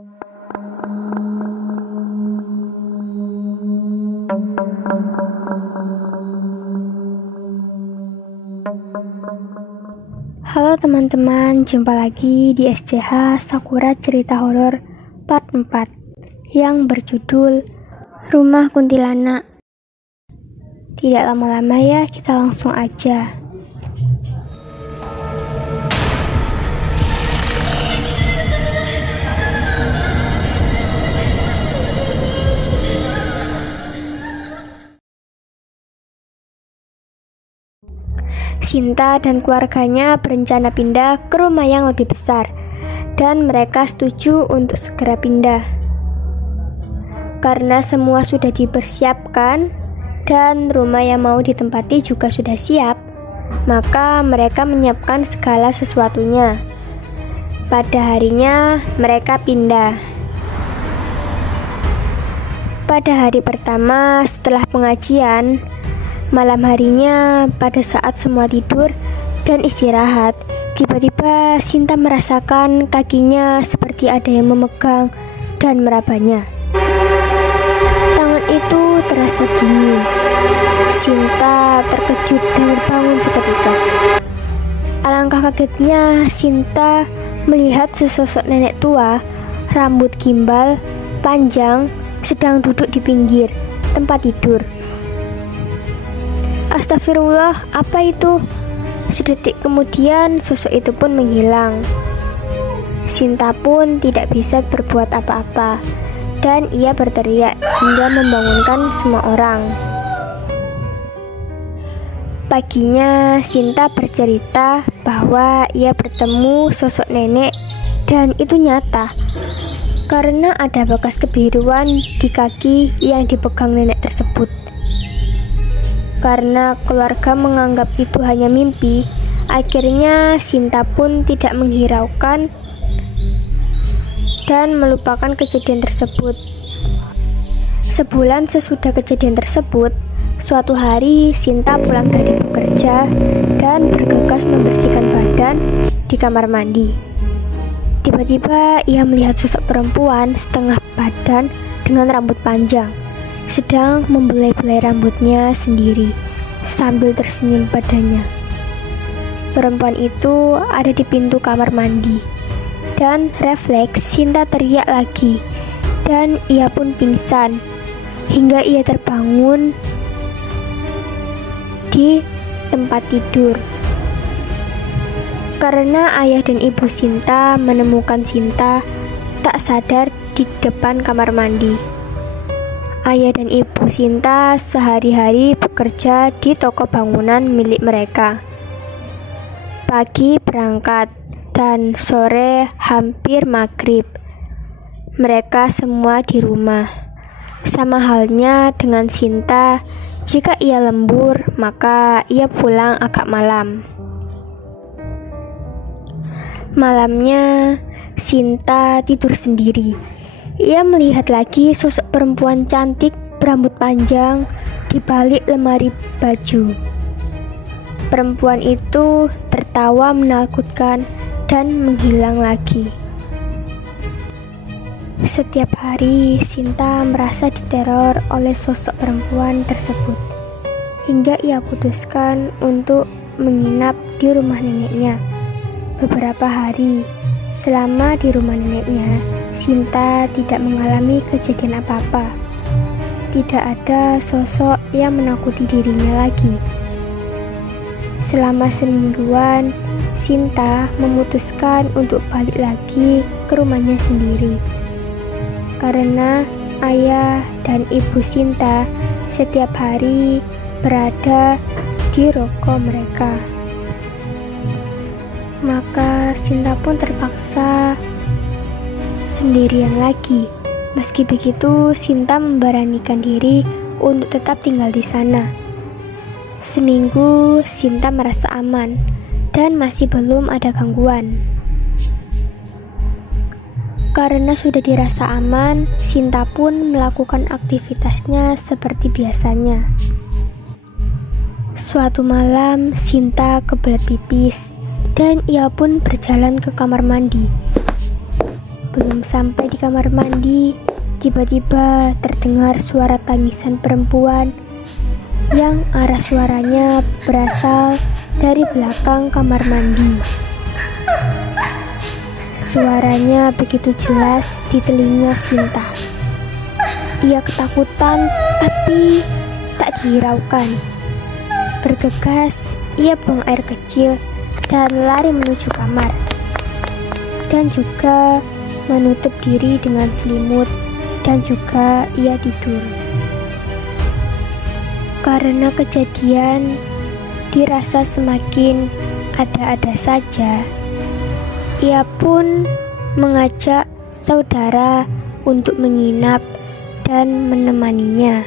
Halo teman-teman, jumpa lagi di SCH Sakura Cerita Horor Part 4 yang berjudul Rumah Kuntilanak. Tidak lama-lama ya, kita langsung aja. Sinta dan keluarganya berencana pindah ke rumah yang lebih besar, dan mereka setuju untuk segera pindah. Karena semua sudah dipersiapkan dan rumah yang mau ditempati juga sudah siap, maka mereka menyiapkan segala sesuatunya. Pada harinya mereka pindah. Pada hari pertama setelah pengajian, malam harinya, pada saat semua tidur dan istirahat, tiba-tiba Sinta merasakan kakinya seperti ada yang memegang dan merabanya. Tangan itu terasa dingin. Sinta terkejut dan terbangun seketika. Alangkah kagetnya Sinta melihat sesosok nenek tua, rambut gimbal, panjang, sedang duduk di pinggir tempat tidur. Astagfirullah, apa itu? Sedetik kemudian sosok itu pun menghilang. Sinta pun tidak bisa berbuat apa-apa, dan ia berteriak hingga membangunkan semua orang. Paginya Sinta bercerita bahwa ia bertemu sosok nenek dan itu nyata, karena ada bekas kebiruan di kaki yang dipegang nenek tersebut. Karena keluarga menganggap itu hanya mimpi, akhirnya Sinta pun tidak menghiraukan dan melupakan kejadian tersebut. Sebulan sesudah kejadian tersebut, suatu hari Sinta pulang dari bekerja dan bergegas membersihkan badan di kamar mandi. Tiba-tiba ia melihat sosok perempuan setengah badan dengan rambut panjang sedang membelai-belai rambutnya sendiri sambil tersenyum padanya. Perempuan itu ada di pintu kamar mandi, dan refleks Sinta teriak lagi, dan ia pun pingsan hingga ia terbangun di tempat tidur. Karena ayah dan ibu Sinta menemukan Sinta tak sadar di depan kamar mandi. Ayah dan ibu Sinta sehari-hari bekerja di toko bangunan milik mereka. Pagi berangkat dan sore hampir maghrib. Mereka semua di rumah. Sama halnya dengan Sinta, jika ia lembur maka ia pulang agak malam. Malamnya Sinta tidur sendiri. Ia melihat lagi sosok perempuan cantik berambut panjang di balik lemari baju. Perempuan itu tertawa menakutkan dan menghilang lagi. Setiap hari Sinta merasa diteror oleh sosok perempuan tersebut, hingga ia putuskan untuk menginap di rumah neneknya. Beberapa hari selama di rumah neneknya, Sinta tidak mengalami kejadian apa-apa. Tidak ada sosok yang menakuti dirinya lagi. Selama semingguan, Sinta memutuskan untuk balik lagi ke rumahnya sendiri. Karena ayah dan ibu Sinta setiap hari berada di ruko mereka. Maka Sinta pun terpaksa sendirian lagi. Meski begitu, Sinta memberanikan diri untuk tetap tinggal di sana. Seminggu, Sinta merasa aman dan masih belum ada gangguan. Karena sudah dirasa aman, Sinta pun melakukan aktivitasnya seperti biasanya. Suatu malam, Sinta kebelet pipis dan ia pun berjalan ke kamar mandi. Belum sampai di kamar mandi, tiba-tiba terdengar suara tangisan perempuan yang arah suaranya berasal dari belakang kamar mandi. Suaranya begitu jelas di telinga Sinta. Ia ketakutan tapi tak dihiraukan. Bergegas, ia buang air kecil dan lari menuju kamar. Dan juga menutup diri dengan selimut dan juga ia tidur. Karena kejadian dirasa semakin ada-ada saja, ia pun mengajak saudara untuk menginap dan menemaninya.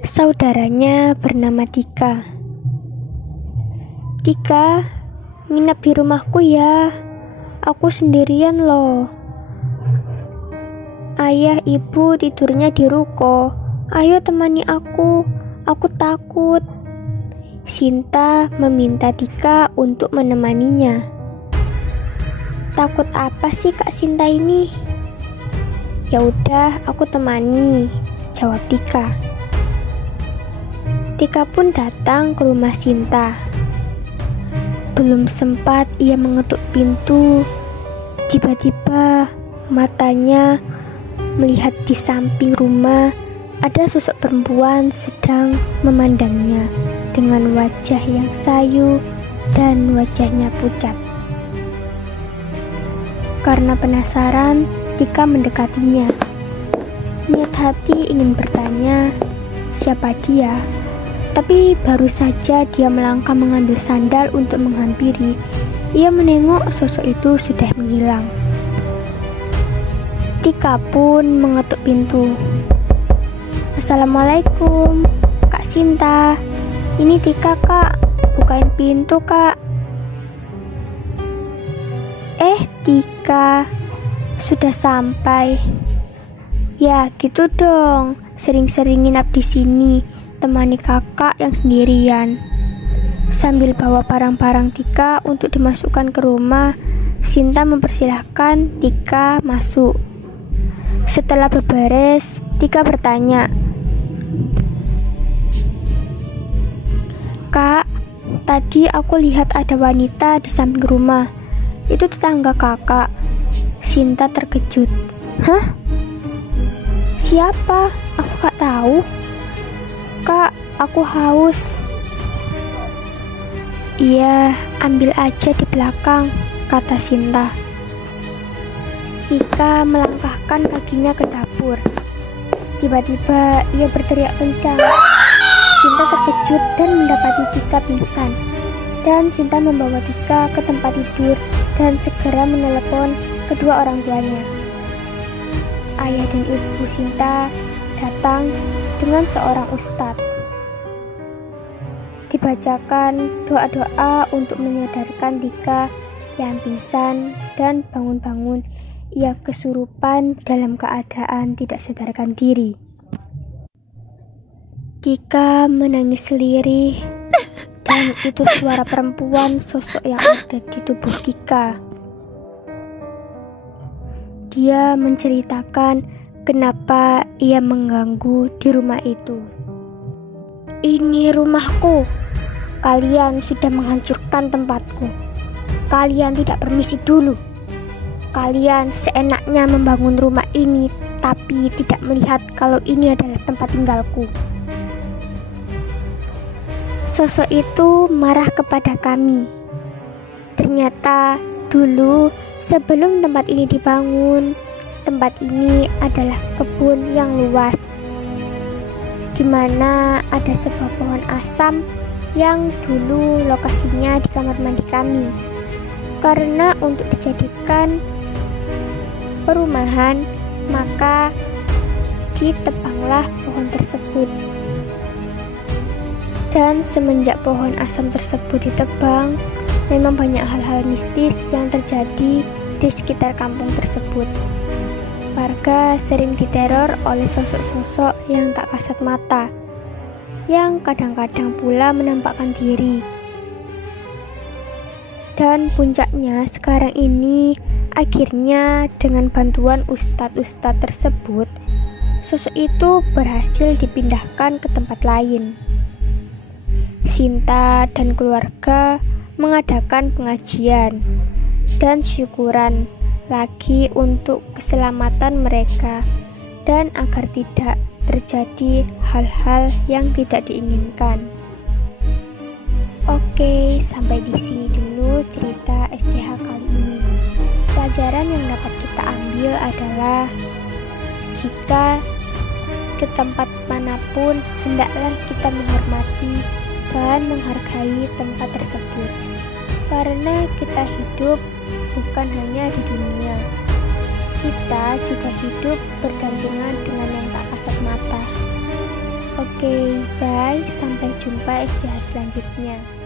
Saudaranya bernama Tika. "Tika, nginap di rumahku ya. Aku sendirian loh. Ayah ibu tidurnya di ruko. Ayo temani aku takut." Sinta meminta Tika untuk menemaninya. "Takut apa sih Kak Sinta ini?" "Ya udah, aku temani," jawab Tika. Tika pun datang ke rumah Sinta. Belum sempat ia mengetuk pintu, tiba-tiba matanya melihat di samping rumah ada sosok perempuan sedang memandangnya dengan wajah yang sayu dan wajahnya pucat. Karena penasaran, Tika mendekatinya. Niat hati ingin bertanya, siapa dia? Tapi baru saja dia melangkah mengambil sandal untuk menghampiri, ia menengok sosok itu sudah menghilang. Tika pun mengetuk pintu. "Assalamualaikum, Kak Sinta. Ini Tika, Kak. Bukain pintu, Kak." Tika, sudah sampai. "Ya, gitu dong. Sering-sering nginap di sini. Temani kakak yang sendirian." Sambil bawa barang-barang Tika untuk dimasukkan ke rumah, Sinta mempersilahkan Tika masuk. Setelah beberes, Tika bertanya, "Kak, tadi aku lihat ada wanita di samping rumah. Itu tetangga kakak." Sinta terkejut. "Hah? Siapa? Aku gak tahu." "Kak, aku haus." "Iya, ambil aja di belakang," kata Sinta. Tika melangkahkan kakinya ke dapur. Tiba-tiba ia berteriak kencang. Sinta terkejut dan mendapati Tika pingsan. Dan Sinta membawa Tika ke tempat tidur dan segera menelepon kedua orang tuanya. Ayah dan ibu Sinta datang dengan seorang ustadz. Dibacakan doa-doa untuk menyadarkan Tika yang pingsan, dan bangun-bangun ia kesurupan dalam keadaan tidak sadarkan diri. Tika menangis lirih, dan itu suara perempuan sosok yang ada di tubuh Tika. Dia menceritakan kenapa ia mengganggu di rumah itu. "Ini rumahku. Kalian sudah menghancurkan tempatku. Kalian tidak permisi dulu. Kalian seenaknya membangun rumah ini, tapi tidak melihat kalau ini adalah tempat tinggalku." Sosok itu marah kepada kami. Ternyata dulu sebelum tempat ini dibangun, tempat ini adalah kebun yang luas, di mana ada sebuah pohon asam yang dulu lokasinya di kamar mandi kami. Karena untuk dijadikan perumahan, maka ditebanglah pohon tersebut. Dan semenjak pohon asam tersebut ditebang, memang banyak hal-hal mistis yang terjadi di sekitar kampung tersebut. Warga sering diteror oleh sosok-sosok yang tak kasat mata, yang kadang-kadang pula menampakkan diri. Dan puncaknya sekarang ini, akhirnya dengan bantuan ustadz-ustadz tersebut, sosok itu berhasil dipindahkan ke tempat lain. Sinta dan keluarga mengadakan pengajian dan syukuran lagi untuk keselamatan mereka dan agar tidak terjadi hal-hal yang tidak diinginkan. Oke, sampai di sini dulu cerita SCH kali ini. Pelajaran yang dapat kita ambil adalah jika ke tempat manapun, hendaklah kita menghormati dan menghargai tempat tersebut. Karena kita hidup bukan hanya di dunia, kita juga hidup berdampingan dengan yang tak kasat mata. Oke, bye, sampai jumpa SCH selanjutnya.